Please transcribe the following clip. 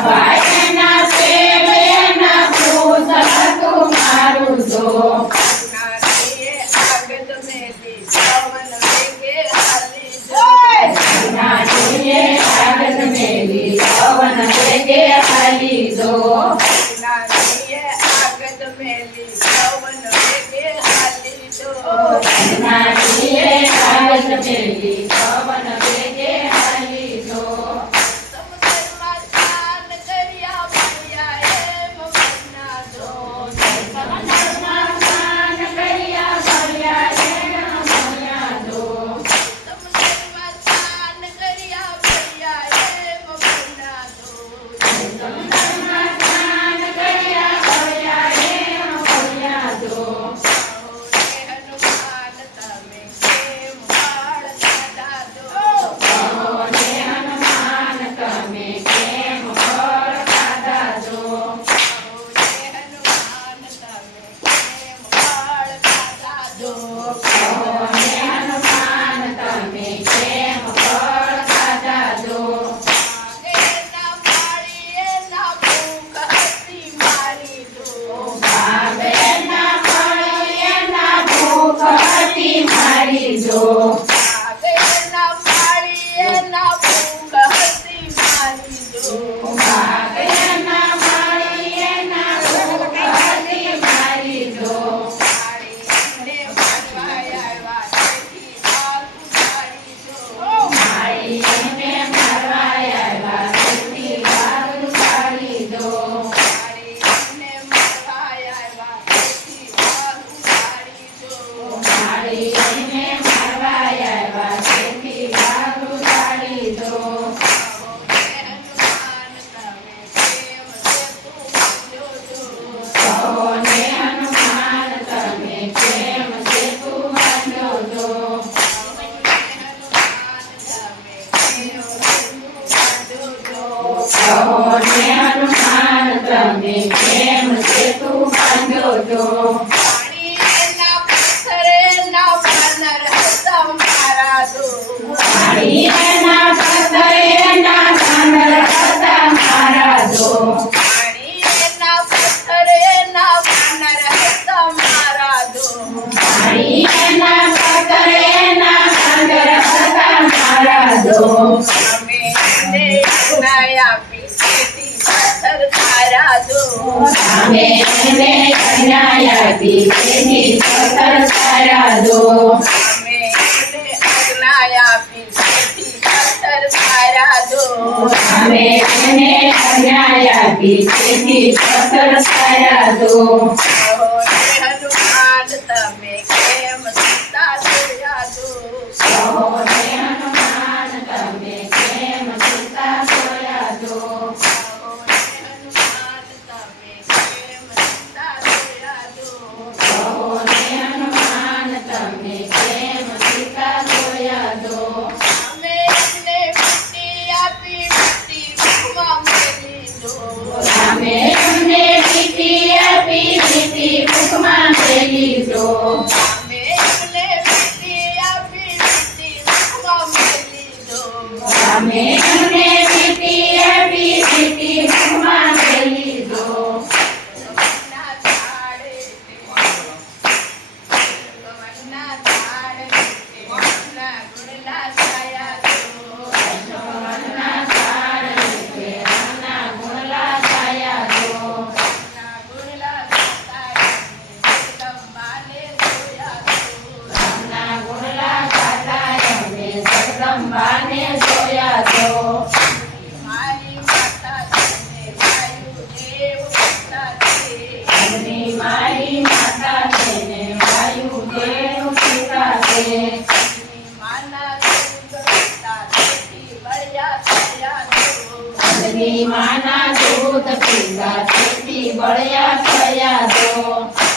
ભાઈ એના પ્રેમ એના ભૂત હતું મારું જો નારીએ આગત મેલી પવન વેગે હાલી જો નારીએ આગત મેલી પવન વેગે હાલી જો નારીએ આગત મેલી પવન વેગે હાલી જો નારીએ આગત મેલી પવન વેગે હાલી જો સમુદ્રમાં સ્નાન કર્યા ભર્યા એમ મરના જો સમુદ્રમાં સ્નાન કર્યા ભર્યા એના ભર્યા જો સમુદ્રમાં સ્નાન કર્યા ભર્યા એમ મરના જો સમુદ્રમાં સ્નાન કર્યા ભર્યા એમ ભર્યા જો હનુમાન તમે કેમ વાળ કાઢા જો હે હનુમાન તમે કેમ ફળ ખાધા જો હનુમાન તમે કેમ વાળ કાઢા જો હે હનુમાન તમે કેમ ફળ ખાધા જો એના માળી એના ભૂખ હતી મારી જો ભાવેના ફળી એના ભૂખ હતી મારી જો એના માળી એના ભૂખ હતી મારી જો ભાવેના ફળી એના ભૂખ હતી મારી જો માળીને મારવા આવ્યા તેથી બાજુ મારી જો માળીને મારવા આવ્યા તેથી બાજુ કાઢી દો માળીને મારવા આવ્યા તેથી બાજુ મારી જો માળીને મારવા આવ્યા તેથી બાજુ કાઢી દો હનુમાન તમે કેમ સેતુ બાંધ્યો જો સૌને હનુમાન તમે કેમ સેતુ બાંધ્યો છો સૌને હનુમાન તમે કેમ સેતુ બાંધ્યો છો પાણીના પથ્થરેના કાંગર હતા મારા જો પાણીના પથ્થરેના કાંગર હતા મારા જો અમે એને કન્યા આપી તેથી પથ્થર સારા દો અમે એને કન્યા આપી તેથી પથ્થર સારા દો હનુમાન તમે કેમ સીતા જોયા દો સૌને હનુમાન તમે કેમ સીતા જોયા દો હનુમાન તમે કેમ સીતા જોયા દો સૌને હનુમાન તમે કેમ સીતા જોયા દો અમે એમને મીઠી આપી મીઠી ભૂખમાં મેલી દો અમે એમને મીઠી આપી મીઠી ભૂખમાં મેલી દો અમે એમને મીઠી આપી મીઠી ભૂખમાં મેલી દો અમે એમને મીઠી આપી મીઠી ભૂખમાં મેલી દો ભગવાનના ઝાડે ભગવાનના ઝાડે ભગવાનના ગુણલા છાયા દો ભગવાનના ઝાડ નીચે હમના ગુણલા છાયા દો ના ગુણલા છાયા જગદંબાને જોયા દો હમના ગુણલા ખાતા એમને જગદંબાને જોયા દો મારી માતા તને વાયુ દેવ પિતા છે એમની મારી માતા છે ને વાયુ દેવ પિતા છે માના દૂધ પિતા તેથી બળ્યા થયા દો એમની માના દૂધ પીતા તેથી બળ્યા થયા દો